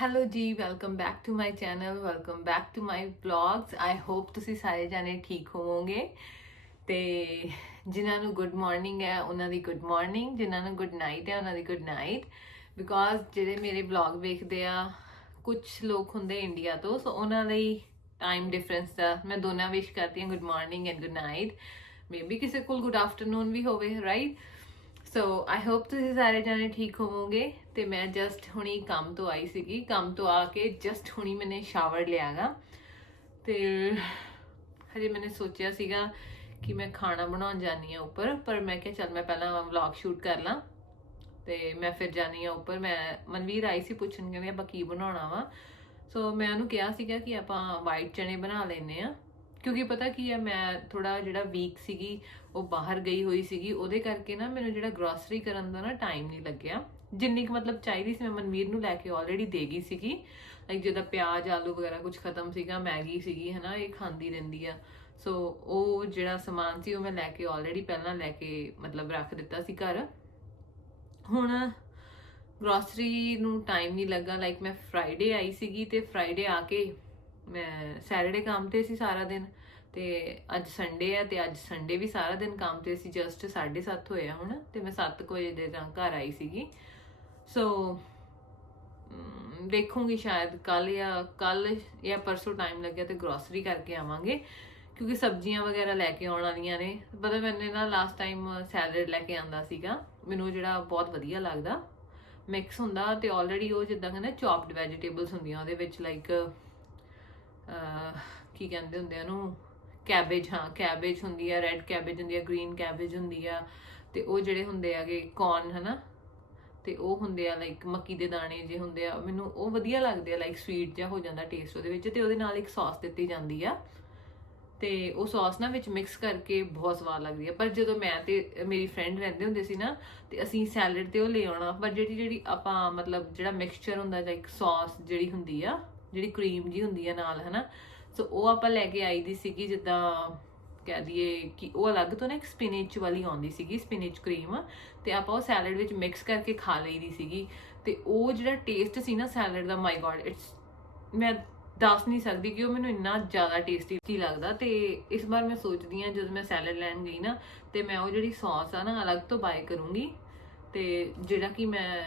Hello ਜੀ welcome back to my channel welcome back to my vlogs I hope ਤੁਸੀਂ ਸਾਰੇ ਜਾਣੇ ਠੀਕ ਹੋਵੋਗੇ। ਤੇ ਜਿਨ੍ਹਾਂ ਨੂੰ ਗੁੱਡ ਮਾਰਨਿੰਗ ਹੈ, ਉਹਨਾਂ ਦੀ ਗੁੱਡ ਮਾਰਨਿੰਗ ਜਿਨ੍ਹਾਂ ਨੂੰ ਗੁੱਡ ਨਾਈਟ ਹੈ, ਉਹਨਾਂ ਦੀ ਗੁੱਡ ਨਾਈਟ ਬਿਕੋਜ਼ ਜਿਹੜੇ ਮੇਰੇ ਵਲੌਗ ਵੇਖਦੇ ਆ ਕੁਝ ਲੋਕ ਹੁੰਦੇ ਇੰਡੀਆ ਤੋਂ ਸੋ ਉਹਨਾਂ ਲਈ ਟਾਈਮ ਡਿਫਰੈਂਸ ਦਾ ਮੈਂ ਦੋਨਾਂ ਵਿਸ਼ ਕਰਦੀ ਹਾਂ good morning and good night maybe ਕਿਸੇ ਕੋਲ ਗੁੱਡ ਆਫਟਰਨੂਨ ਵੀ ਹੋਵੇ ਰਾਈਟ ਸੋ ਆਈ ਹੋਪ ਤੁਸੀਂ ਸਾਰੇ ਜਾਣੇ ਠੀਕ ਹੋਵੋਗੇ ਤੇ ਮੈਂ ਜਸਟ ਹੁਣੀ ਕੰਮ ਤੋਂ ਆਈ ਸੀਗੀ। ਕੰਮ ਤੋਂ ਆ ਕੇ ਜਸਟ ਹੁਣੀ ਮੈਨੇ ਸ਼ਾਵਰ ਲਿਆਗਾ। ਤੇ ਹਜੇ ਮੈਨੇ ਸੋਚਿਆ ਸੀਗਾ ਕਿ ਮੈਂ ਖਾਣਾ ਬਣਾਉਣ ਜਾਨੀ ਆ ਉੱਪਰ, ਪਰ ਮੈਂ ਕਿਹਾ ਚੱਲ ਮੈਂ ਪਹਿਲਾਂ ਵਲੌਗ ਸ਼ੂਟ ਕਰ ਲਾਂ। ਤੇ ਮੈਂ ਫਿਰ ਜਾਨੀ ਆ ਉੱਪਰ। ਮੈਂ, ਮਨਵੀਰ ਆਈ ਸੀ ਪੁੱਛਣ ਕਿ ਆਪਾਂ ਕੀ ਬਣਾਉਣਾ ਵਾ। ਸੋ ਮੈਂ ਉਹਨੂੰ ਕਿਹਾ ਸੀਗਾ ਕਿ ਆਪਾਂ ਵਾਈਟ ਚਨੇ ਬਣਾ ਲੈਨੇ ਆ ਕਿਉਂਕਿ ਪਤਾ ਕੀ ਹੈ, ਮੈਂ ਥੋੜਾ ਜਿਹੜਾ ਵੀਕ ਸੀਗੀ ਉਹ ਬਾਹਰ ਗਈ ਹੋਈ ਸੀਗੀ, ਉਹਦੇ ਕਰਕੇ ਨਾ ਮੈਨੂੰ ਜਿਹੜਾ ਗਰੋਸਰੀ ਕਰਨ ਦਾ ਨਾ ਟਾਈਮ ਨਹੀਂ ਲੱਗਿਆ। ਜਿੰਨੀ ਕੁ ਮਤਲਬ ਚਾਹੀਦੀ ਸੀ ਮੈਂ ਮਨਵੀਰ ਨੂੰ ਲੈ ਕੇ ਆਲਰੇਡੀ ਦੇ ਗਈ ਸੀਗੀ। ਲਾਈਕ ਜਿਹਦਾ ਪਿਆਜ਼, ਆਲੂ ਵਗੈਰਾ ਕੁਝ ਖਤਮ ਸੀਗਾ, ਮੈਗੀ ਸੀਗੀ, ਹਨਾ, ਇਹ ਖਾਂਦੀ ਰਹਿੰਦੀ ਆ। ਸੋ ਉਹ ਜਿਹੜਾ ਸਮਾਨ ਸੀ ਉਹ ਮੈਂ ਲੈ ਕੇ ਆਲਰੇਡੀ ਪਹਿਲਾਂ ਲੈ ਕੇ ਮਤਲਬ ਰੱਖ ਦਿੱਤਾ ਸੀ ਘਰ। ਹੁਣ ਗਰੋਸਰੀ ਨੂੰ ਟਾਈਮ ਨਹੀਂ ਲੱਗਾ ਲਾਈਕ ਮੈਂ ਫਰਾਈਡੇ ਆਈ ਸੀਗੀ ਤੇ ਫਰਾਈਡੇ ਆ ਕੇ ਮੈਂ ਸੈਟਰਡੇ ਕੰਮ ਤੇ ਸੀ ਸਾਰਾ ਦਿਨ। ਤੇ ਅੱਜ ਸੰਡੇ ਆ ਤੇ ਅੱਜ ਸੰਡੇ ਵੀ ਸਾਰਾ ਦਿਨ ਕੰਮ ਤੇ ਅਸੀਂ ਜਸਟ 7:30 ਹੋਇਆ ਹੁਣ ਤੇ ਮੈਂ 7 ਵਜੇ ਦੇ ਜਾਂ ਘਰ ਆਈ ਸੀਗੀ। ਸੋ ਦੇਖੂੰਗੀ ਸ਼ਾਇਦ ਕੱਲ ਜਾਂ ਕੱਲ ਜਾਂ ਪਰਸੋਂ ਟਾਈਮ ਲੱਗਿਆ ਤੇ ਗਰੋਸਰੀ ਕਰਕੇ ਆਵਾਂਗੇ, ਕਿਉਂਕਿ ਸਬਜ਼ੀਆਂ ਵਗੈਰਾ ਲੈ ਕੇ ਆਉਣ ਵਾਲੀਆਂ ਨੇ। ਪਤਾ ਮੈਨੇ ਨਾ ਲਾਸਟ ਟਾਈਮ ਸੈਲਡ ਲੈ ਕੇ ਆਂਦਾ ਸੀਗਾ, ਮੈਨੂੰ ਜਿਹੜਾ ਬਹੁਤ ਵਧੀਆ ਲੱਗਦਾ। ਮਿਕਸ ਹੁੰਦਾ ਤੇ ਆਲਰੇਡੀ ਉਹ ਜਿੱਦਾਂ ਕਹਿੰਦੇ ਚੌਪਡ ਵੈਜੀਟੇਬਲਸ ਹੁੰਦੀਆਂ ਉਹਦੇ ਵਿੱਚ ਲਾਈਕ ਕੀ ਕਹਿੰਦੇ ਹੁੰਦੇ ਆ ਉਹਨੂੰ? ਕੈਬੇਜ ਹਾਂ ਕੈਬੇਜ ਹੁੰਦੀ ਆ ਰੈੱਡ ਕੈਬੇਜ ਹੁੰਦੀ ਆ ਗ੍ਰੀਨ ਕੈਬੇਜ ਹੁੰਦੀ ਆ, ਤੇ ਉਹ ਜਿਹੜੇ ਹੁੰਦੇ ਆਗੇ ਕੌਰਨ ਹਨਾ? ਤੇ ਉਹ ਹੁੰਦੇ ਆ ਲਾਈਕ ਮੱਕੀ ਦੇ ਦਾਣੇ ਜੇ ਹੁੰਦੇ ਆ, ਮੈਨੂੰ ਉਹ ਵਧੀਆ ਲੱਗਦੇ ਆ ਲਾਈਕ ਸਵੀਟ ਜਿਹਾ ਹੋ ਜਾਂਦਾ ਟੇਸਟ ਉਹਦੇ ਵਿੱਚ, ਤੇ ਉਹਦੇ ਨਾਲ ਇੱਕ ਸੌਸ ਦਿੱਤੀ ਜਾਂਦੀ ਆ। ਤੇ ਉਹ ਸੌਸ ਨਾ ਵਿੱਚ ਮਿਕਸ ਕਰਕੇ ਬਹੁਤ ਸਵਾਦ ਲੱਗਦੀ ਆ, ਪਰ ਜਦੋਂ ਮੈਂ ਤੇ ਮੇਰੀ ਫਰੈਂਡ ਰਹਿੰਦੇ ਹੁੰਦੇ ਸੀ ਨਾ, ਤੇ ਅਸੀਂ ਸੈਲਡ ਤੇ ਉਹ ਲੈ ਆਉਣਾ, ਪਰ ਜਿਹੜੀ ਜਿਹੜੀ ਆਪਾਂ ਮਤਲਬ ਜਿਹੜਾ ਮਿਕਸਚਰ ਹੁੰਦਾ ਜਾਂ ਇੱਕ ਸੌਸ ਜਿਹੜੀ ਹੁੰਦੀ ਆ, ਜਿਹੜੀ ਕਰੀਮ ਜੀ ਹੁੰਦੀ ਆ ਨਾਲ, ਹਨਾ? ਸੋ ਉਹ ਆਪਾਂ ਲੈ ਕੇ ਆਈ ਦੀ ਸੀਗੀ ਜਿੱਦਾਂ ਕਹਿ ਦਈਏ ਕਿ ਉਹ ਅਲੱਗ ਤੋਂ ਨਾ ਇੱਕ ਸਪਿਨਚ ਵਾਲੀ ਆਉਂਦੀ ਸੀਗੀ ਸਪਿਨਚ ਕਰੀਮ ਤੇ ਆਪਾਂ ਉਹ ਸੈਲਡ ਵਿੱਚ ਮਿਕਸ ਕਰਕੇ ਖਾ ਲਈਦੀ ਸੀਗੀ ਤੇ ਉਹ ਜਿਹੜਾ ਟੇਸਟ ਸੀ ਨਾ ਸੈਲਡ ਦਾ ਮਾਈ ਗॉड ਇਟਸ ਮੈਂ ਦੱਸ ਨਹੀਂ ਸਕਦੀ ਕਿ ਉਹ ਮੈਨੂੰ ਇੰਨਾ ਜ਼ਿਆਦਾ ਟੇਸਟੀ ਲੱਗਦਾ ਤੇ ਇਸ ਵਾਰ ਮੈਂ ਸੋਚਦੀ ਆ ਜਦੋਂ ਮੈਂ ਸੈਲਡ ਲੈਣ ਗਈ ਨਾ ਤੇ ਮੈਂ ਉਹ ਜਿਹੜੀ ਸੌਸ ਆ ਨਾ ਅਲੱਗ ਤੋਂ ਬਾਏ ਕਰੂੰਗੀ ਤੇ ਜਿਹੜਾ ਕਿ ਮੈਂ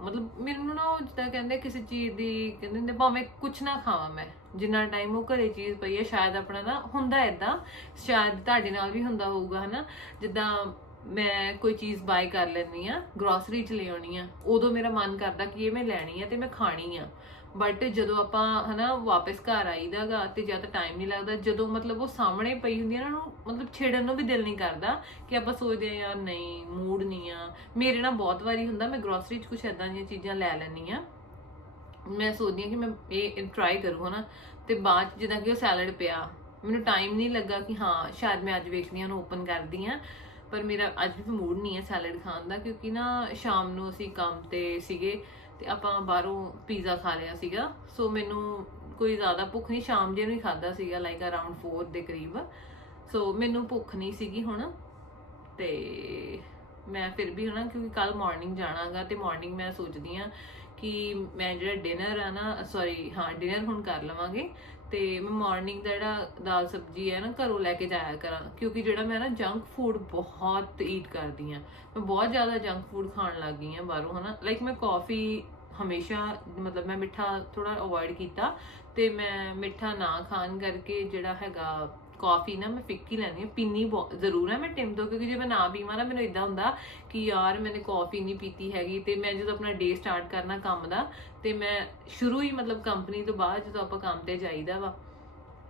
ਮਤਲਬ ਮੈਨੂੰ ਨਾ ਉਹ ਜਿੱਦਾਂ ਕਹਿੰਦੇ ਕਿਸੇ ਚੀਜ਼ ਦੀ ਕਹਿੰਦੇ ਹੁੰਦੇ, ਭਾਵੇਂ ਕੁਝ ਨਾ ਖਾਵਾਂ ਮੈਂ, ਜਿੰਨਾ ਟਾਈਮ ਉਹ ਘਰੇ ਚੀਜ਼ ਪਈ ਹੈ ਸ਼ਾਇਦ ਆਪਣਾ ਨਾ ਹੁੰਦਾ ਇਦਾਂ ਸ਼ਾਇਦ ਤੁਹਾਡੇ ਨਾਲ ਵੀ ਹੁੰਦਾ ਹੋਊਗਾ, ਹਨਾ? ਜਿੱਦਾਂ ਮੈਂ ਕੋਈ ਚੀਜ਼ ਬਾਈ ਕਰ ਲੈਂਦੀ ਆ ਗਰੋਸਰੀ ਚ ਲੈ ਆਉਣੀ ਆ, ਉਦੋਂ ਮੇਰਾ ਮਨ ਕਰਦਾ ਕਿ ਇਹ ਮੈਂ ਲੈਣੀ ਆ ਤੇ ਮੈਂ ਖਾਣੀ ਆ। ਬਟ ਜਦੋਂ ਆਪਾਂ ਹਨਾ ਵਾਪਸ ਘਰ ਆਈਦਾਗਾ ਤੇ ਜਦ ਟਾਈਮ ਨਹੀਂ ਲੱਗਦਾ, ਜਦੋਂ ਮਤਲਬ ਉਹ ਸਾਹਮਣੇ ਪਈ ਹੁੰਦੀ ਆ ਨਾ, ਉਹਨੂੰ ਮਤਲਬ ਛੇੜਨ ਨੂੰ ਵੀ ਦਿਲ ਨਹੀਂ ਕਰਦਾ ਕਿ ਆਪਾਂ ਸੋਚਦੇ ਆ ਯਾਰ ਨਹੀਂ ਮੂਡ ਨਹੀਂ ਆ। ਮੇਰੇ ਨਾਲ ਬਹੁਤ ਵਾਰੀ ਹੁੰਦਾ, ਮੈਂ ਗਰੋਸਰੀ 'ਚ ਕੁਝ ਐਦਾਂ ਦੀਆਂ ਚੀਜ਼ਾਂ ਲੈ ਲੈਣੀ ਆ ਮੈਂ ਸੋਚਦੀ ਆ ਕਿ ਮੈਂ ਇਹ ਟਰਾਈ ਕਰੂ ਹਨਾ। ਤੇ ਬਾਅਦ 'ਚ ਜਿੱਦਾਂ ਕਿ ਉਹ ਸੈਲਡ ਪਿਆ, ਮੈਨੂੰ ਟਾਈਮ ਨਹੀਂ ਲੱਗਾ ਕਿ ਹਾਂ, ਸ਼ਾਇਦ ਮੈਂ ਅੱਜ ਵੇਖਦੀ ਆ ਉਹਨੂੰ ਓਪਨ ਕਰਦੀ ਆ ਪਰ ਮੇਰਾ ਅੱਜ ਵੀ ਮੂਡ ਨਹੀਂ ਹੈ ਸੈਲਡ ਖਾਣ ਦਾ, ਕਿਉਂਕਿ ਨਾ ਸ਼ਾਮ ਨੂੰ ਅਸੀਂ ਕੰਮ ਤੇ ਸੀਗੇ ਤੇ ਆਪਾਂ ਬਾਹਰੋਂ ਪੀਜ਼ਾ ਖਾ ਲਿਆ ਸੀਗਾ। ਸੋ ਮੈਨੂੰ ਕੋਈ ਜ਼ਿਆਦਾ ਭੁੱਖ ਨਹੀਂ, ਸ਼ਾਮ ਜੇ ਨੂੰ ਹੀ ਖਾਦਾ ਸੀਗਾ ਲਾਈਕ ਅਰਾਊਂਡ 4 ਦੇ ਕਰੀਬ। ਸੋ ਮੈਨੂੰ ਭੁੱਖ ਨਹੀਂ ਸੀਗੀ ਹੁਣ। ਤੇ ਮੈਂ ਫਿਰ ਵੀ ਹਨਾ, ਕਿਉਂਕਿ ਕੱਲ ਮਾਰਨਿੰਗ ਜਾਣਾਗਾ ਤੇ ਮਾਰਨਿੰਗ ਮੈਂ ਸੋਚਦੀ ਆ ਕਿ ਮੈਂ ਜਿਹੜਾ ਡਿਨਰ ਆ ਨਾ ਸੌਰੀ ਹਾਂ ਡਿਨਰ ਹੁਣ ਕਰ ਲਵਾਂਗੇ। ਤੇ ਮੈਂ ਮਾਰਨਿੰਗ ਦਾ ਜਿਹੜਾ ਦਾਲ ਸਬਜੀ ਹੈ ਨਾ ਘਰੋਂ ਲੈ ਕੇ ਜਾਇਆ ਕਰਾਂ, ਕਿਉਂਕਿ ਜਿਹੜਾ ਮੈਂ ਨਾ ਜੰਕ ਫੂਡ ਬਹੁਤ ਈਟ ਕਰਦੀ ਆ ਮੈਂ ਬਹੁਤ ਜ਼ਿਆਦਾ ਜੰਕ ਫੂਡ ਖਾਣ ਲੱਗ ਗਈ ਆ ਬਾਹਰੋਂ, ਹਨਾ? ਲਾਈਕ ਮੈਂ ਕਾਫੀ ਹਮੇਸ਼ਾ, ਮਤਲਬ ਮੈਂ ਮਿੱਠਾ ਥੋੜਾ ਅਵੋਇਡ ਕੀਤਾ ਤੇ ਮੈਂ ਮਿੱਠਾ ਨਾ ਖਾਣ ਕਰਕੇ ਜਿਹੜਾ ਹੈਗਾ ਕਾਫੀ ਨਾ ਮੈਂ ਫਿੱਕੀ ਲੈਣੀ ਆ ਪੀਣੀ ਜ਼ਰੂਰ ਹੈ ਮੈਂ ਟਿਮ ਤੋਂ, ਕਿਉਂਕਿ ਜੇ ਮੈਂ ਨਾ ਪੀਵਾਂ ਨਾ, ਮੈਨੂੰ ਇਦਾਂ ਹੁੰਦਾ ਕਿ ਯਾਰ ਮੈਨੇ ਕਾਫੀ ਨਹੀਂ ਪੀਤੀ ਹੈਗੀ ਤੇ ਮੈਂ ਜਦੋਂ ਆਪਣਾ ਡੇ ਸਟਾਰਟ ਕਰਨਾ ਕੰਮ ਦਾ ਤੇ ਮੈਂ ਸ਼ੁਰੂ ਹੀ ਮਤਲਬ ਕੰਪਨੀ ਤੋਂ ਬਾਅਦ ਜਦੋਂ ਆਪਾਂ ਕੰਮ ਤੇ ਜਾਈਦਾ ਵਾ,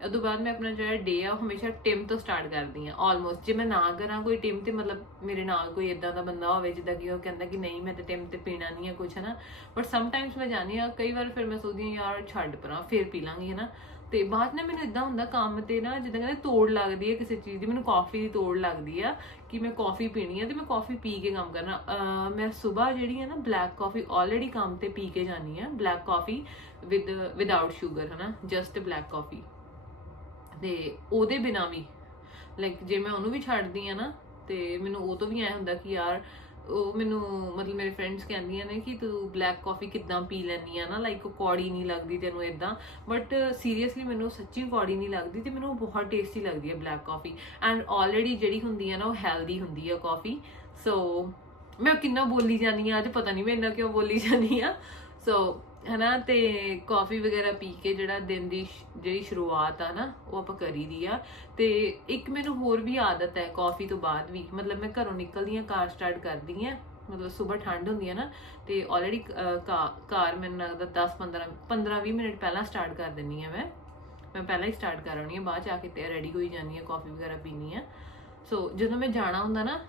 ਉਦੋਂ ਬਾਅਦ ਮੈਂ ਆਪਣਾ ਜਿਹੜਾ ਡੇ ਆ ਉਹ ਹਮੇਸ਼ਾ ਟਿਮ ਤੋਂ ਸਟਾਰਟ ਕਰਦੀ ਆ ਆਲਮੋਸਟ ਜੇ ਮੈਂ ਨਾ ਕਰਾਂ ਕੋਈ ਟਿਮ ਤੇ ਮਤਲਬ ਮੇਰੇ ਨਾਲ ਕੋਈ ਇਦਾਂ ਦਾ ਬੰਦਾ ਹੋਵੇ ਜਿੱਦਾਂ ਕਿ ਉਹ ਕਹਿੰਦਾ ਕਿ ਨਹੀਂ ਮੈਂ ਤੇ ਟਿਮ ਤੇ ਪੀਣਾ ਨਹੀਂ ਹੈ ਕੁਝ ਹਨਾ? ਬਟ ਸਮਟਾਈਮਸ ਮੈਂ ਜਾਣੀ ਆ ਕਈ ਵਾਰ ਫਿਰ ਮੈਂ ਸੋਚਦੀ ਆ ਯਾਰ ਛੱਡ ਪਰਾਂ, ਫਿਰ ਪੀ ਲਾਂਗੀ, ਹਨਾ? ਤੇ ਬਾਅਦ ਨਾ ਮੈਨੂੰ ਇਦਾਂ ਹੁੰਦਾ ਕੰਮ ਤੇ ਨਾ ਜਿੱਦਾਂ ਕਹਿੰਦੇ ਤੋੜ ਲੱਗਦੀ ਹੈ ਕਿਸੇ ਚੀਜ਼ ਦੀ, ਮੈਨੂੰ ਕਾਫੀ ਦੀ ਤੋੜ ਲੱਗਦੀ ਆ ਕਿ ਮੈਂ ਕਾਫੀ ਪੀਣੀ ਆ ਤੇ ਮੈਂ ਕਾਫੀ ਪੀ ਕੇ ਕੰਮ ਕਰਨਾ। ਮੈਂ ਸਵੇਰ ਜਿਹੜੀ ਹੈ ਨਾ ਬਲੈਕ ਕਾਫੀ ਆਲਰੇਡੀ ਕੰਮ ਤੇ ਪੀ ਕੇ ਜਾਨੀ ਆ black coffee with without sugar ਹਨਾ? ਜਸਟ ਬਲੈਕ ਕਾਫੀ ਤੇ ਉਹਦੇ ਬਿਨਾ ਵੀ ਲਾਈਕ ਜੇ ਮੈਂ ਉਹਨੂੰ ਵੀ ਛੱਡਦੀ ਆ ਨਾ, ਤੇ ਮੈਨੂੰ ਉਹ ਤੋਂ ਵੀ ਐ ਹੁੰਦਾ ਕਿ ਯਾਰ ਉਹ ਮੈਨੂੰ ਮਤਲਬ ਮੇਰੇ ਫਰੈਂਡਸ ਕਹਿੰਦੀਆਂ ਨੇ ਕਿ ਤੂੰ ਬਲੈਕ ਕਾਫੀ ਕਿੱਦਾਂ ਪੀ ਲੈਂਦੀ ਆ ਨਾ ਲਾਈਕ ਕੌੜੀ ਨਹੀਂ ਲੱਗਦੀ ਤੈਨੂੰ ਇਦਾਂ ਬਟ ਸੀਰੀਅਸਲੀ ਮੈਨੂੰ ਸੱਚੀ ਕੌੜੀ ਨਹੀਂ ਲੱਗਦੀ ਤੇ ਮੈਨੂੰ ਬਹੁਤ ਟੇਸਟੀ ਲੱਗਦੀ ਹੈ ਬਲੈਕ ਕਾਫੀ ਐਂਡ ਆਲਰੇਡੀ ਜਿਹੜੀ ਹੁੰਦੀ ਹੈ ਨਾ, ਉਹ ਹੈਲਦੀ ਹੁੰਦੀ ਹੈ ਕਾਫੀ ਸੋ ਮੈਂ ਕਿੰਨਾ ਬੋਲੀ ਜਾਂਦੀ ਆ, ਅੱਜ ਪਤਾ ਨਹੀਂ ਮੈਂ ਇੰਨਾ ਕਿਉਂ ਬੋਲੀ ਜਾਂਦੀ ਆ। ਸੋ ਹਨਾ, ਤੇ ਕਾਫੀ ਵਗੈਰਾ ਪੀ ਕੇ ਜਿਹੜਾ ਦਿਨ ਦੀ ਸ਼- ਜਿਹੜੀ ਸ਼ੁਰੂਆਤ ਆ ਨਾ, ਉਹ ਆਪਾਂ ਕਰੀ ਦੀ ਆ। ਤੇ ਇੱਕ ਮੈਨੂੰ ਹੋਰ ਵੀ ਆਦਤ ਹੈ ਕਾਫੀ ਤੋਂ ਬਾਅਦ ਵੀ, ਮਤਲਬ ਮੈਂ ਘਰੋਂ ਨਿਕਲਦੀ ਆ ਕਾਰ ਸਟਾਰਟ ਕਰਦੀ ਆ, ਮਤਲਬ ਸਵੇਰ ਠੰਡ ਹੁੰਦੀ ਹੈ ਨਾ, ਤੇ ਆਲਰੇਡੀ ਕਾਰ ਮੈਨੂੰ ਲੱਗਦਾ 10 15 15 20 ਮਿੰਟ ਪਹਿਲਾਂ ਸਟਾਰਟ ਕਰ ਦਿੰਨੀ ਆ ਮੈਂ। ਮੈਂ ਪਹਿਲਾਂ ਹੀ ਸਟਾਰਟ ਕਰ ਆਉਣੀ ਆ, ਬਾਅਦ ਚ ਆ ਕੇ ਤੇ ਰੈਡੀ ਹੋਈ ਜਾਂਦੀ ਆ ਕਾਫੀ ਵਗੈਰਾ ਪੀਣੀ ਆ। ਸੋ ਜਦੋਂ ਮੈਂ ਜਾਣਾ ਹੁੰਦਾ ਨਾ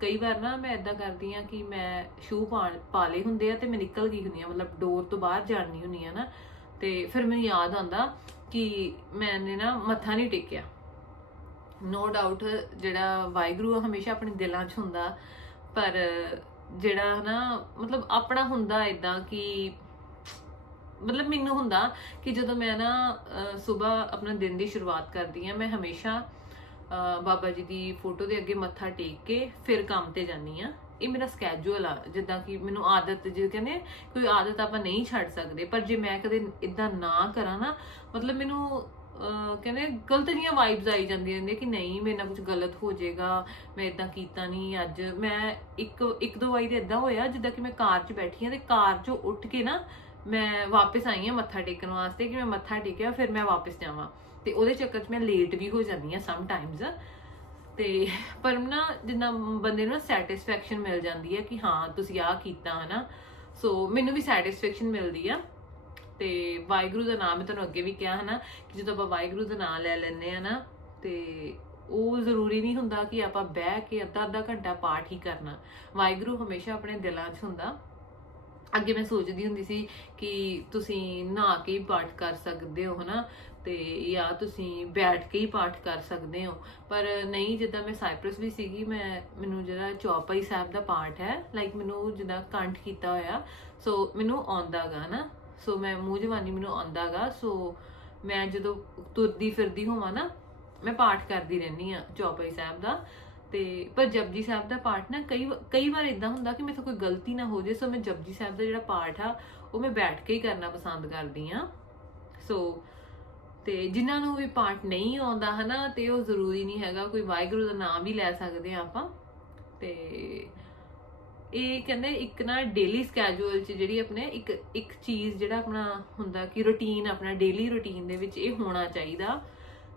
ਕਈ ਵਾਰ ਨਾ ਮੈਂ ਇਦਾਂ ਕਰਦੀ ਆ ਕਿ ਮੈਂ ਸ਼ੂ ਪਾ ਲਏ ਹੁੰਦੇ ਆ ਤੇ ਮੈਂ ਨਿਕਲ ਗਈ ਹੁੰਦੀ ਆ ਮਤਲਬ ਡੋਰ ਤੋਂ ਬਾਹਰ ਜਾਣੀ ਹੁੰਦੀ ਆ ਨਾ, ਤੇ ਫਿਰ ਮੈਨੂੰ ਯਾਦ ਆਉਂਦਾ ਕਿ ਮੈਨੇ ਨਾ ਮੱਥਾ ਨਹੀਂ ਟੇਕਿਆ। ਨੋ ਡਾਊਟ ਜਿਹੜਾ ਵਾਹਿਗੁਰੂ ਆ, ਹਮੇਸ਼ਾ ਆਪਣੇ ਦਿਲਾਂ 'ਚ ਹੁੰਦਾ, ਪਰ ਜਿਹੜਾ ਨਾ, ਮਤਲਬ ਆਪਣਾ ਹੁੰਦਾ ਇਦਾਂ ਕਿ, ਮਤਲਬ ਮੈਨੂੰ ਹੁੰਦਾ ਕਿ ਜਦੋਂ ਮੈਂ ਨਾ ਸਵੇਰ ਆਪਣਾ ਦਿਨ ਦੀ ਸ਼ੁਰੂਆਤ ਕਰਦੀ ਆ ਮੈਂ ਹਮੇਸ਼ਾ ਬਾਬਾ ਜੀ ਦੀ ਫੋਟੋ ਦੇ ਅੱਗੇ ਮੱਥਾ ਟੇਕ ਕੇ ਫਿਰ ਕੰਮ ਤੇ ਜਾਂਦੀ ਆ ਇਹ ਮੇਰਾ ਸਕੇਜੂਅਲ ਆ, ਜਿੱਦਾਂ ਕਿ ਮੈਨੂੰ ਆਦਤ, ਜੇ ਕਹਿੰਦੇ ਕੋਈ ਆਦਤ ਆਪਾਂ ਨਹੀਂ ਛੱਡ ਸਕਦੇ, ਪਰ ਜੇ ਮੈਂ ਕਦੇ ਇਦਾਂ ਨਾ ਕਰਾਂ ਨਾ, ਮਤਲਬ ਮੈਨੂੰ ਕਹਿੰਦੇ ਗਲਤ ਜੀਆਂ ਵਾਈਬਸ ਆਈ ਜਾਂਦੀਆਂ ਨੇ ਕਿ ਨਹੀਂ, ਮੇਰੇ ਨਾਲ ਕੁਝ ਗਲਤ ਹੋ ਜਾਏਗਾ, ਮੈਂ ਇਦਾਂ ਕੀਤਾ ਨਹੀਂ ਅੱਜ। ਮੈਂ ਇੱਕ ਇੱਕ ਦੋ ਵਾਰੀ ਤੇ ਇਦਾਂ ਹੋਇਆ, ਜਿੱਦਾਂ ਕਿ ਮੈਂ ਕਾਰ 'ਚ ਬੈਠੀ ਆ ਤੇ ਕਾਰ 'ਚੋਂ ਉੱਠ ਕੇ ਨਾ ਮੈਂ ਵਾਪਸ ਆਈ ਆ ਮੱਥਾ ਟੇਕਣ ਵਾਸਤੇ ਕਿ ਮੈਂ ਮੱਥਾ ਟੇਕਿਆ, ਫਿਰ ਮੈਂ ਵਾਪਸ ਜਾਵਾਂ। ਤੇ ਉਹਦੇ ਚੱਕਰ 'ਚ ਮੈਂ ਲੇਟ ਵੀ ਹੋ ਜਾਂਦੀ ਆ ਸਮ ਟਾਈਮਸ ਤੇ ਪਰ ਨਾ ਜਿੰਨਾ ਬੰਦੇ ਨੂੰ ਸੈਟੀਸਫੈਕਸ਼ਨ ਮਿਲ ਜਾਂਦੀ ਹੈ ਕਿ ਹਾਂ, ਤੁਸੀਂ ਆਹ ਕੀਤਾ, ਹਨਾ। ਸੋ ਮੈਨੂੰ ਵੀ ਸੈਟੀਸਫੈਕਸ਼ਨ ਮਿਲਦੀ ਆ। ਤੇ ਵਾਹਿਗੁਰੂ ਦਾ ਨਾਮ ਮੈਂ ਤੁਹਾਨੂੰ ਅੱਗੇ ਵੀ ਕਿਹਾ, ਹਨਾ, ਕਿ ਜਦੋਂ ਆਪਾਂ ਵਾਹਿਗੁਰੂ ਦਾ ਨਾਮ ਲੈ ਲੈਂਦੇ ਆ ਨਾ, ਤੇ ਉਹ ਜ਼ਰੂਰੀ ਨਹੀਂ ਹੁੰਦਾ ਕਿ ਆਪਾਂ ਬਹਿ ਕੇ ਅੱਧਾ ਅੱਧਾ ਘੰਟਾ ਪਾਠ ਹੀ ਕਰਨਾ। ਵਾਹਿਗੁਰੂ ਹਮੇਸ਼ਾ ਆਪਣੇ ਦਿਲਾਂ 'ਚ ਹੁੰਦਾ। ਅੱਗੇ ਮੈਂ ਸੋਚਦੀ ਹੁੰਦੀ ਸੀ ਕਿ ਤੁਸੀਂ ਨਹਾ ਕੇ ਹੀ ਪਾਠ ਕਰ ਸਕਦੇ ਹੋ, ਹਨਾ। ਤੇ ਜਾਂ ਤੁਸੀਂ ਬੈਠ ਕੇ ਹੀ ਪਾਠ ਕਰ ਸਕਦੇ ਹੋ। ਪਰ ਨਹੀਂ, ਜਿੱਦਾਂ ਮੈਂ ਸਾਈਪ੍ਰਸ ਵੀ ਸੀਗੀ, ਮੈਂ, ਮੈਨੂੰ ਜਿਹੜਾ ਚੌਪਾਈ ਸਾਹਿਬ ਦਾ ਪਾਠ ਹੈ ਲਾਈਕ ਮੈਨੂੰ ਜਿੱਦਾਂ ਕੰਠ ਕੀਤਾ ਹੋਇਆ, ਸੋ ਮੈਨੂੰ ਆਉਂਦਾਗਾ ਨਾ ਸੋ ਮੈਂ, ਮੂੰਹ ਜਵਾਨੀ ਮੈਨੂੰ ਆਉਂਦਾਗਾ ਸੋ ਮੈਂ ਜਦੋਂ ਤੁਰਦੀ ਫਿਰਦੀ ਹੋਵਾਂ ਨਾ, ਮੈਂ ਪਾਠ ਕਰਦੀ ਰਹਿੰਦੀ ਆ ਚੌਪਾਈ ਸਾਹਿਬ ਦਾ। ਤੇ, ਪਰ ਜਪਜੀ ਸਾਹਿਬ ਦਾ ਪਾਠ ਨਾ ਕਈ ਵ- ਕਈ ਵਾਰ ਇਦਾਂ ਹੁੰਦਾ ਕਿ ਮੇਰੇ ਤੋਂ ਕੋਈ ਗਲਤੀ ਨਾ ਹੋ ਜੇ ਸੋ ਮੈਂ ਜਪਜੀ ਸਾਹਿਬ ਦਾ ਜਿਹੜਾ ਪਾਠ ਆ, ਉਹ ਮੈਂ ਬੈਠ ਕੇ ਹੀ ਕਰਨਾ ਪਸੰਦ ਕਰਦੀ ਆ ਸੋ ਤੇ ਜਿਨ੍ਹਾਂ ਨੂੰ ਵੀ ਪਾਠ ਨਹੀਂ ਆਉਂਦਾ ਹਨਾ, ਤੇ ਉਹ ਜ਼ਰੂਰੀ ਨਹੀਂ ਹੈਗਾ, ਕੋਈ ਵਾਹਿਗੁਰੂ ਦਾ ਨਾਮ ਵੀ ਲੈ ਸਕਦੇ ਆ ਆਪਾਂ। ਤੇ ਇਹ ਕਹਿੰਦੇ ਇੱਕ ਨਾ ਡੇਲੀ ਸਕੇਜੂਲ ਚ ਜਿਹੜੀ ਆਪਣੇ ਇੱਕ ਇੱਕ ਚੀਜ਼ ਜਿਹੜਾ ਆਪਣਾ ਹੁੰਦਾ ਕਿ ਰੁਟੀਨ ਆਪਣਾ ਡੇਲੀ ਰੁਟੀਨ ਦੇ ਵਿੱਚ ਇਹ ਹੋਣਾ ਚਾਹੀਦਾ।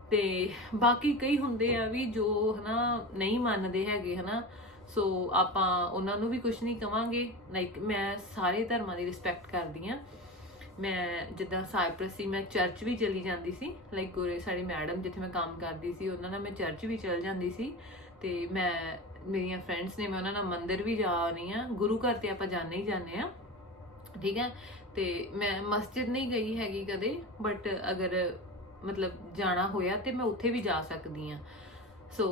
ਤੇ ਬਾਕੀ ਕਈ ਹੁੰਦੇ ਆ ਵੀ ਜੋ ਹਨਾ ਨਹੀਂ ਮੰਨਦੇ ਹੈਗੇ ਹਨਾ, ਸੋ ਆਪਾਂ ਉਹਨਾਂ ਨੂੰ ਵੀ ਕੁਝ ਨਹੀਂ ਕਵਾਂਗੇ। ਲਾਈਕ ਮੈਂ ਸਾਰੇ ਧਰਮਾਂ ਦੀ ਰਿਸਪੈਕਟ ਕਰਦੀ ਆ ਮੈਂ ਜਿੱਦਾਂ ਸਾਈਪ੍ਰਸ ਸੀ, ਮੈਂ ਚਰਚ ਵੀ ਚਲੀ ਜਾਂਦੀ ਸੀ ਲਾਈਕ ਗੋਰੇ ਸਾਡੀ ਮੈਡਮ ਜਿੱਥੇ ਮੈਂ ਕੰਮ ਕਰਦੀ ਸੀ, ਉਹਨਾਂ ਨਾਲ ਮੈਂ ਚਰਚ ਵੀ ਚਲ ਜਾਂਦੀ ਸੀ ਤੇ ਮੈਂ, ਮੇਰੀਆਂ ਫਰੈਂਡਸ ਨੇ, ਮੈਂ ਉਹਨਾਂ ਨਾਲ ਮੰਦਿਰ ਵੀ ਜਾ ਆਉਂਦੀ ਆ ਗੁਰੂ ਘਰ ਤੇ ਆਪਾਂ ਜਾਂਦੇ ਹੀ ਜਾਂਦੇ ਆ ਠੀਕ ਹੈ? ਤੇ ਮੈਂ ਮਸਜਿਦ ਨਹੀਂ ਗਈ ਹੈਗੀ ਕਦੇ ਬਟ ਅਗਰ ਮਤਲਬ ਜਾਣਾ ਹੋਇਆ ਤੇ ਮੈਂ ਉੱਥੇ ਵੀ ਜਾ ਸਕਦੀ ਆ ਸੋ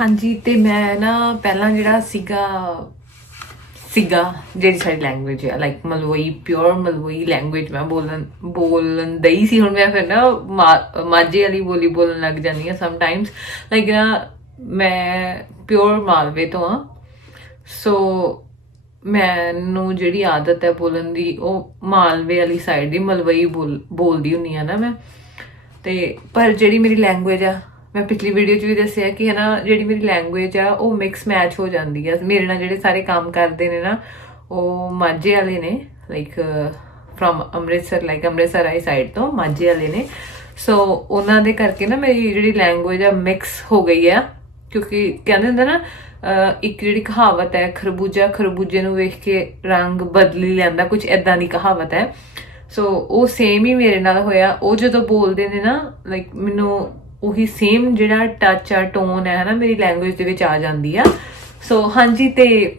ਹਾਂਜੀ, ਤੇ ਮੈਂ ਨਾ ਪਹਿਲਾਂ ਜਿਹੜਾ ਸੀਗਾ ਸੀਗਾ ਜਿਹੜੀ ਸਾਡੀ ਲੈਂਗੁਏਜ ਹੈ like Malwai pure Malwai language ਮੈਂ ਬੋਲਣ ਬੋਲਣ ਦਈ ਸੀ, ਹੁਣ ਮੈਂ ਫਿਰ ਨਾ ਮਾ- ਮਾਝੇ ਵਾਲੀ ਬੋਲੀ ਬੋਲਣ ਲੱਗ ਜਾਂਦੀ ਹਾਂ ਸਮ ਟਾਈਮਸ ਲਾਈਕ ਨਾ ਮੈਂ ਪਿਓਰ ਮਾਲਵੇ ਤੋਂ ਆ ਸੋ ਮੈਨੂੰ ਜਿਹੜੀ ਆਦਤ ਹੈ ਬੋਲਣ ਦੀ, ਉਹ ਮਾਲਵੇ ਵਾਲੀ ਸਾਈਡ ਦੀ ਮਲਵਈ ਬੋਲ, ਬੋਲਦੀ ਹੁੰਨੀ ਆ ਨਾ ਮੈਂ, ਤੇ ਪਰ ਜਿਹੜੀ ਮੇਰੀ ਲੈਂਗੁਏਜ ਆ ਮੈਂ ਪਿਛਲੀ ਵੀਡੀਓ 'ਚ ਵੀ ਦੱਸਿਆ ਕਿ ਹੈ ਨਾ ਜਿਹੜੀ ਮੇਰੀ ਲੈਂਗੁਏਜ ਆ, ਉਹ ਮਿਕਸ ਮੈਚ ਹੋ ਜਾਂਦੀ ਆ। ਮੇਰੇ ਨਾਲ ਜਿਹੜੇ ਸਾਰੇ ਕੰਮ ਕਰਦੇ ਨੇ ਨਾ, ਉਹ ਮਾਝੇ ਵਾਲੇ ਨੇ like from Amritsar like Amritsar I side ਤੋਂ ਮਾਝੇ ਵਾਲੇ ਨੇ। ਸੋ ਉਹਨਾਂ ਦੇ ਕਰਕੇ ਨਾ ਮੇਰੀ ਜਿਹੜੀ ਲੈਂਗੁਏਜ ਆ ਮਿਕਸ ਹੋ ਗਈ ਆ। ਕਿਉਂਕਿ ਕਹਿੰਦੇ ਹੁੰਦੇ ਨਾ ਇੱਕ ਜਿਹੜੀ ਕਹਾਵਤ ਹੈ, ਖਰਬੂਜਾ, ਖਰਬੂਜੇ ਨੂੰ ਵੇਖ ਕੇ ਰੰਗ ਬਦਲੀ ਲੈਂਦਾ ਕੁਝ ਐਦਾਂ ਦੀ ਕਹਾਵਤ ਹੈ। ਸੋ ਉਹ ਸੇਮ ਹੀ ਮੇਰੇ ਨਾਲ ਹੋਇਆ। ਉਹ ਜਦੋਂ ਬੋਲਦੇ ਨੇ ਨਾ ਲਾਈਕ ਮੈਨੂੰ ਉਹੀ ਸੇਮ ਜਿਹੜਾ ਟੱਚ ਆ ਟੋਨ ਹੈ ਨਾ ਮੇਰੀ ਲੈਂਗੁਏਜ ਦੇ ਵਿੱਚ ਆ ਜਾਂਦੀ ਆ। ਸੋ ਹਾਂਜੀ, ਤੇ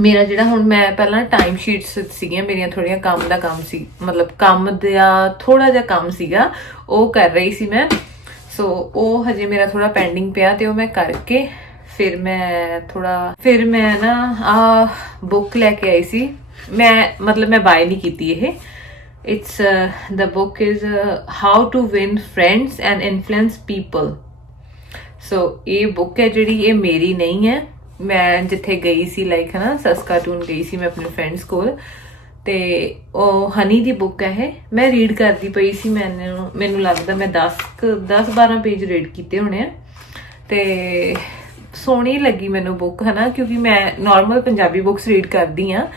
ਮੇਰਾ ਜਿਹੜਾ ਹੁਣ ਮੈਂ ਪਹਿਲਾਂ ਟਾਈਮ ਸ਼ੀਟਸ ਸੀਗੀਆਂ, ਮੇਰੀਆਂ ਥੋੜੀਆਂ ਕੰਮ ਦਾ ਕੰਮ ਸੀ, ਮਤਲਬ ਕੰਮ ਦਾ ਥੋੜਾ ਜਿਹਾ ਕੰਮ ਸੀਗਾ, ਉਹ ਕਰ ਰਹੀ ਸੀ ਮੈਂ। ਸੋ ਉਹ ਹਜੇ ਮੇਰਾ ਥੋੜਾ ਪੈਂਡਿੰਗ ਪਿਆ ਤੇ ਉਹ ਮੈਂ ਕਰਕੇ ਫਿਰ ਮੈਂ ਥੋੜਾ ਫਿਰ ਮੈਂ ਨਾ ਆ ਬੁੱਕ ਲੈ ਕੇ ਆਈ ਸੀ। ਮੈਂ, ਮਤਲਬ ਮੈਂ ਬਾਏ ਨਹੀਂ ਕੀਤੀ ਇਹ। It's uh, the book is uh, how to win friends and influence people. So ਇਹ ਬੁੱਕ ਹੈ ਜਿਹੜੀ ਇਹ ਮੇਰੀ ਨਹੀਂ ਹੈ। ਮੈਂ ਜਿੱਥੇ ਗਈ ਸੀ ਲਾਈਕ ਹਨਾ ਸਸਕਾਟੂਨ ਗਈ ਸੀ ਮੈਂ ਆਪਣੇ ਫਰੈਂਡਸ ਕੋਲ। ਤੇ ਉਹ ਹਨੀ ਦੀ ਬੁੱਕ ਹੈ ਇਹ। ਮੈਂ ਰੀਡ ਕਰਦੀ ਪਈ ਸੀ ਮੈਨੂੰ ਮੈਨੂੰ ਲੱਗਦਾ ਮੈਂ 10 10 12 ਪੇਜ ਰੀਡ ਕੀਤੇ ਹੋਣੇ ਆ। ਤੇ ਸੋਹਣੀ ਲੱਗੀ ਮੈਨੂੰ ਬੁੱਕ ਹਨਾ ਕਿਉਂਕਿ ਮੈਂ ਨਾਰਮਲ ਪੰਜਾਬੀ ਬੁੱਕਸ ਰੀਡ ਕਰਦੀ ਆ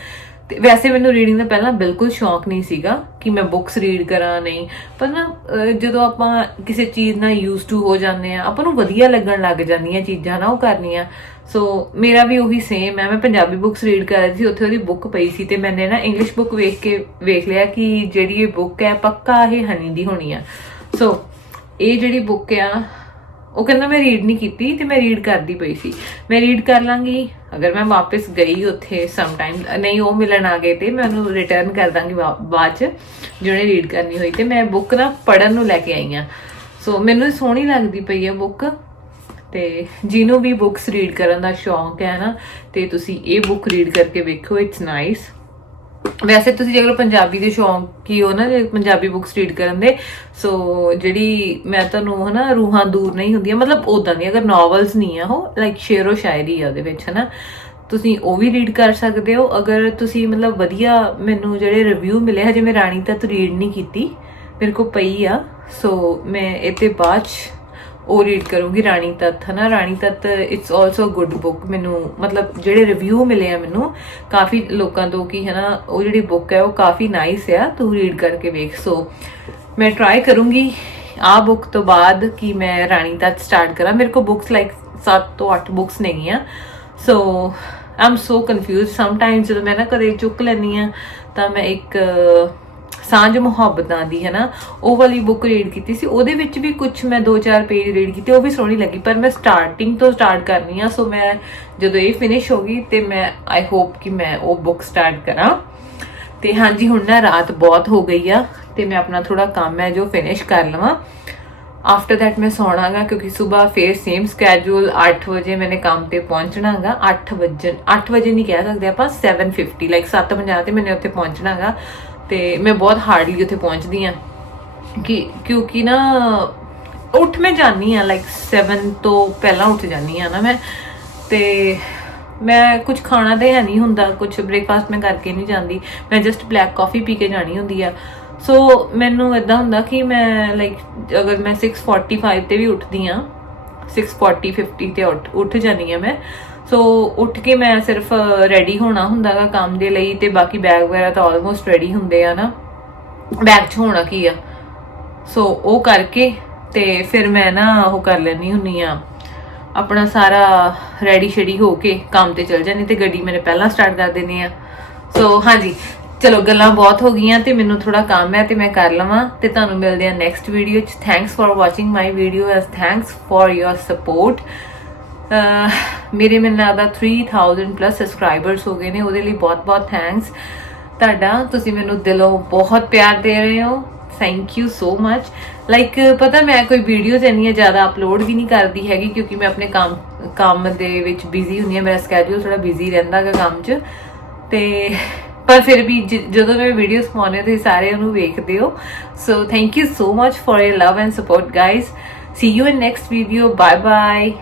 ਤੇ ਵੈਸੇ ਮੈਨੂੰ ਰੀਡਿੰਗ ਦਾ ਪਹਿਲਾਂ ਬਿਲਕੁਲ ਸ਼ੌਕ ਨਹੀਂ ਸੀਗਾ ਕਿ ਮੈਂ ਬੁੱਕਸ ਰੀਡ ਕਰਾਂ, ਨਹੀਂ। ਪਰ ਨਾ ਜਦੋਂ ਆਪਾਂ ਕਿਸੇ ਚੀਜ਼ ਨਾਲ ਯੂਜ਼ ਟੂ ਹੋ ਜਾਂਦੇ ਆ ਆਪਾਂ ਨੂੰ ਵਧੀਆ ਲੱਗਣ ਲੱਗ ਜਾਂਦੀਆਂ ਚੀਜ਼ਾਂ ਨਾ, ਉਹ ਕਰਨੀਆਂ। ਸੋ ਮੇਰਾ ਵੀ ਉਹੀ ਸੇਮ ਹੈ, ਮੈਂ ਪੰਜਾਬੀ ਬੁੱਕਸ ਰੀਡ ਕਰ ਰਹੀ ਸੀ, ਉੱਥੇ ਉਹਦੀ ਬੁੱਕ ਪਈ ਸੀ ਤੇ ਮੈਨੇ ਨਾ ਇੰਗਲਿਸ਼ ਬੁੱਕ ਵੇਖ ਕੇ ਵੇਖ ਲਿਆ ਕਿ ਜਿਹੜੀ ਇਹ ਬੁੱਕ ਹੈ, ਪੱਕਾ ਇਹ ਹਨੀ ਦੀ ਹੋਣੀ ਆ। ਸੋ ਇਹ ਜਿਹੜੀ ਬੁੱਕ ਆ ਉਹ ਕਹਿੰਦਾ ਮੈਂ ਰੀਡ ਨਹੀਂ ਕੀਤੀ ਤੇ ਮੈਂ ਰੀਡ ਕਰਦੀ ਪਈ ਸੀ। ਮੈਂ ਰੀਡ ਕਰ ਲਾਂਗੀ। ਅਗਰ ਮੈਂ ਵਾਪਸ ਗਈ ਉੱਥੇ ਸਮ ਟਾਈਮ ਨਹੀਂ ਉਹ ਮਿਲਣ ਆ ਗਏ ਤੇ ਮੈਂ ਉਹਨੂੰ ਰਿਟਰਨ ਕਰ ਦਾਂਗੀ ਵਾ- ਬਾਅਦ ਚ, ਜਿਹਨੇ ਰੀਡ ਕਰਨੀ ਹੋਈ ਤੇ ਮੈਂ ਬੁੱਕ ਨਾ ਪੜਨ ਨੂੰ ਲੈ ਕੇ ਆਈ ਆ। ਸੋ ਮੈਨੂੰ ਸੋਹਣੀ ਲੱਗਦੀ ਪਈ ਹੈ ਬੁੱਕ ਤੇ ਜਿਹਨੂੰ ਵੀ ਬੁੱਕਸ ਰੀਡ ਕਰਨ ਦਾ ਸ਼ੌਂਕ ਹੈ ਨਾ, ਤੇ ਤੁਸੀਂ ਇਹ ਬੁੱਕ ਰੀਡ ਕਰਕੇ ਵੇਖੋ ਇਟਸ ਨਾਈਸ ਵੈਸੇ ਤੁਸੀਂ ਜੇਕਰ ਪੰਜਾਬੀ ਦੇ ਸ਼ੌਂਕ ਸ਼ੌਂਕੀ ਹੋ ਨਾ, ਜੇ ਪੰਜਾਬੀ ਬੁੱਕਸ ਰੀਡ ਕਰਨ ਦੇ ਸੋ ਜਿਹੜੀ ਮੈਂ ਤੁਹਾਨੂੰ ਹਨਾ ਰੂਹਾਂ ਦੂਰ ਨਹੀਂ ਹੁੰਦੀਆਂ, ਮਤਲਬ ਉਦਾਂ ਦੀ ਅਗਰ ਨੋਵਲਸ ਨਹੀਂ ਆ ਉਹ ਲਾਈਕ ਸ਼ੇਰੋ ਸ਼ਾਇਰੀ ਆ ਉਹਦੇ ਵਿੱਚ ਹਨਾ, ਤੁਸੀਂ ਉਹ ਵੀ ਰੀਡ ਕਰ ਸਕਦੇ ਹੋ। ਅਗਰ ਤੁਸੀਂ ਮਤਲਬ ਵਧੀਆ ਮੈਨੂੰ ਜਿਹੜੇ ਰਿਵਿਊ ਮਿਲੇ, ਹਜੇ ਮੈਂ ਰਾਣੀ ਤੱਕ ਰੀਡ ਨਹੀਂ ਕੀਤੀ, ਮੇਰੇ ਕੋਲ ਪਈ ਆ ਸੋ ਮੈਂ ਇਹਦੇ ਬਾਅਦ 'ਚ ਉਹ ਰੀਡ ਕਰੂੰਗੀ, ਰਾਣੀ ਤੱਤ, ਹਨਾ? ਰਾਣੀ ਤੱਤ it's also a good book ਮੈਨੂੰ, ਮਤਲਬ ਜਿਹੜੇ ਰਿਵਿਊ ਮਿਲੇ ਆ ਮੈਨੂੰ, ਕਾਫੀ ਲੋਕਾਂ ਤੋਂ ਕਿ, ਹਨਾ, ਉਹ ਜਿਹੜੀ ਬੁੱਕ ਹੈ, ਉਹ ਕਾਫੀ ਨਾਈਸ ਆ, ਤੂੰ ਰੀਡ ਕਰਕੇ ਵੇਖ। ਸੋ ਮੈਂ ਟਰਾਈ ਕਰੂੰਗੀ ਆ ਬੁੱਕ ਤੋਂ ਬਾਅਦ ਕਿ ਮੈਂ ਰਾਣੀ ਤੱਤ ਸਟਾਰਟ ਕਰਾਂ। ਮੇਰੇ ਕੋਲ ਬੁੱਕਸ ਲਾਈਕ 7 ਤੋਂ 8 ਬੁੱਕਸ ਨਹੀਂ ਆ ਸੋ ਆਮ ਸੋ ਕਨਫਿਊਜ਼ਡ ਸਮਟਾਈਮਸ ਜਦੋਂ ਮੈਂ ਨਾ ਕਦੇ ਚੁੱਕ ਲੈਂਦੀ ਆ ਤਾਂ ਮੈਂ ਇੱਕ ਸਾਂਝ ਮੁਹੱਬਤਾਂ ਦੀ ਹੈ ਨਾ ਉਹ ਵਾਲੀ ਬੁੱਕ ਰੀਡ ਕੀਤੀ ਸੀ। ਉਹਦੇ ਵਿੱਚ ਵੀ ਕੁਝ ਮੈਂ 2-4 ਪੇਜ ਰੀਡ ਕੀਤੇ, ਉਹ ਵੀ ਸੋਹਣੀ ਲੱਗੀ, ਪਰ ਮੈਂ ਸਟਾਰਟਿੰਗ ਤੋਂ ਸਟਾਰਟ ਕਰਨੀ ਆ ਸੋ ਮੈਂ ਜਦੋਂ ਇਹ ਫਿਨਿਸ਼ ਹੋ ਗਈ ਤੇ ਮੈਂ ਆਈ ਹੋਪ ਕਿ ਮੈਂ ਉਹ ਬੁੱਕ ਸਟਾਰਟ ਕਰਾਂ। ਤੇ ਹਾਂਜੀ, ਹੁਣ ਨਾ ਰਾਤ ਬਹੁਤ ਹੋ ਗਈ ਆ, ਤੇ ਮੈਂ ਆਪਣਾ ਥੋੜਾ ਕੰਮ ਹੈ ਜੋ ਫਿਨਿਸ਼ ਕਰ ਲਵਾਂ। ਆਫਟਰ ਥੈਟ ਮੈਂ ਸੌਣਾਗਾ, ਕਿਉਂਕਿ ਸਵੇਰ ਫੇਰ ਸੇਮ ਸਕੇਜੂਲ 8 ਵਜੇ ਮੈਨੇ ਕੰਮ ਤੇ ਪਹੁੰਚਣਾਗਾ 8 ਵਜੇ 8 ਵਜੇ ਨਹੀਂ ਕਹਿ ਸਕਦੇ ਆਪਾਂ 7:50 ਲਾਈਕ 7:50 ਤੇ ਮੈਨੇ ਉੱਥੇ ਪਹੁੰਚਣਾਗਾ। ਤੇ ਮੈਂ ਬਹੁਤ ਹਾਰਡਲੀ ਉੱਥੇ ਪਹੁੰਚਦੀ ਆ ਕਿ ਕਿਉਂਕਿ ਨਾ ਉੱਠ ਮੈਂ ਜਾਨੀ ਆ ਲਾਈਕ 7 ਤੋਂ ਪਹਿਲਾਂ ਉੱਠ ਜਾਨੀ ਆ ਨਾ ਮੈਂ। ਤੇ ਮੈਂ ਕੁਝ ਖਾਣਾ ਤੇ ਹੈ ਨਹੀਂ ਹੁੰਦਾ ਕੁਝ ਬ੍ਰੇਕਫਾਸਟ ਮੈਂ ਕਰਕੇ ਨਹੀਂ ਜਾਂਦੀ। ਮੈਂ ਜਸਟ ਬਲੈਕ ਕਾਫੀ ਪੀ ਕੇ ਜਾਣੀ ਹੁੰਦੀ ਆ। ਸੋ ਮੈਨੂੰ ਇਦਾਂ ਹੁੰਦਾ ਕਿ ਮੈਂ ਲਾਈਕ ਅਗਰ ਮੈਂ 6:45 ਤੇ ਵੀ ਉੱਠਦੀ ਆ 6:40 50 ਤੇ ਉੱਠ ਉੱਠ ਜਾਨੀ ਆ ਮੈਂ। ਸੋ ਉੱਠ ਕੇ ਮੈਂ ਸਿਰਫ ਰੈਡੀ ਹੋਣਾ ਹੁੰਦਾਗਾ ਕੰਮ ਦੇ ਲਈ ਤੇ ਬਾਕੀ ਬੈਗ ਵਗੈਰਾ ਤਾਂ ਆਲਮੋਸਟ ਰੈਡੀ ਹੁੰਦੇ ਆ ਨਾ। ਬੈਗ 'ਚ ਹੋਣਾ ਕੀ ਆ? ਸੋ ਉਹ ਕਰਕੇ ਤੇ ਫਿਰ ਮੈਂ ਨਾ ਉਹ ਕਰ ਲੈਣੀ ਹੁੰਨੀ ਆ। ਆਪਣਾ ਸਾਰਾ ਰੈਡੀ ਸ਼ੈਡੀ ਹੋ ਕੇ ਕੰਮ ਤੇ ਚਲ ਜਾਂਦੀ ਤੇ ਗੱਡੀ ਮੇਰੇ ਪਹਿਲਾਂ ਸਟਾਰਟ ਕਰ ਦੇਣੀ ਆ। ਸੋ ਹਾਂਜੀ, ਚਲੋ ਗੱਲਾਂ ਬਹੁਤ ਹੋ ਗਈਆਂ ਤੇ ਮੈਨੂੰ ਥੋੜਾ ਕੰਮ ਹੈ ਤੇ ਮੈਂ ਕਰ ਲਵਾਂ ਤੇ ਤੁਹਾਨੂੰ ਮਿਲਦੇ ਆ ਨੈਕਸਟ ਵੀਡੀਓ ਚ। Thanks for watching my video as thanks for your support ਮੇਰੇ ਮੈਨੂੰ ਲੱਗਦਾ 3000 ਪਲੱਸ ਸਬਸਕ੍ਰਾਈਬਰਸ ਹੋ ਗਏ ਨੇ, ਉਹਦੇ ਲਈ ਬਹੁਤ ਬਹੁਤ ਥੈਂਕਸ ਤੁਹਾਡਾ, ਤੁਸੀਂ ਮੈਨੂੰ ਦਿਲੋਂ ਬਹੁਤ ਪਿਆਰ ਦੇ ਰਹੇ ਹੋ। Thank you so much like ਪਤਾ ਮੈਂ ਕੋਈ ਵੀਡੀਓਜ਼ ਇੰਨੀਆਂ ਜ਼ਿਆਦਾ ਅਪਲੋਡ ਵੀ ਨਹੀਂ ਕਰਦੀ ਹੈਗੀ, ਕਿਉਂਕਿ ਮੈਂ ਆਪਣੇ ਕੰਮ ਕੰਮ ਦੇ ਵਿੱਚ ਬਿਜ਼ੀ ਹੁੰਦੀ ਹਾਂ। ਮੇਰਾ ਸਕੇਡਿਊਲ ਥੋੜਾ ਬਿਜ਼ੀ ਰਹਿੰਦਾ ਗਾ ਕੰਮ 'ਚ। ਤੇ, ਪਰ ਫਿਰ ਵੀ ਜਦੋਂ ਮੈਂ ਵੀਡੀਓਜ਼ ਪਾਉਂਦੀ ਹਾਂ, ਤੁਸੀਂ ਸਾਰੇ ਉਹਨੂੰ ਵੇਖਦੇ ਹੋ। So thank you so much for your love and support guys see you in next video bye bye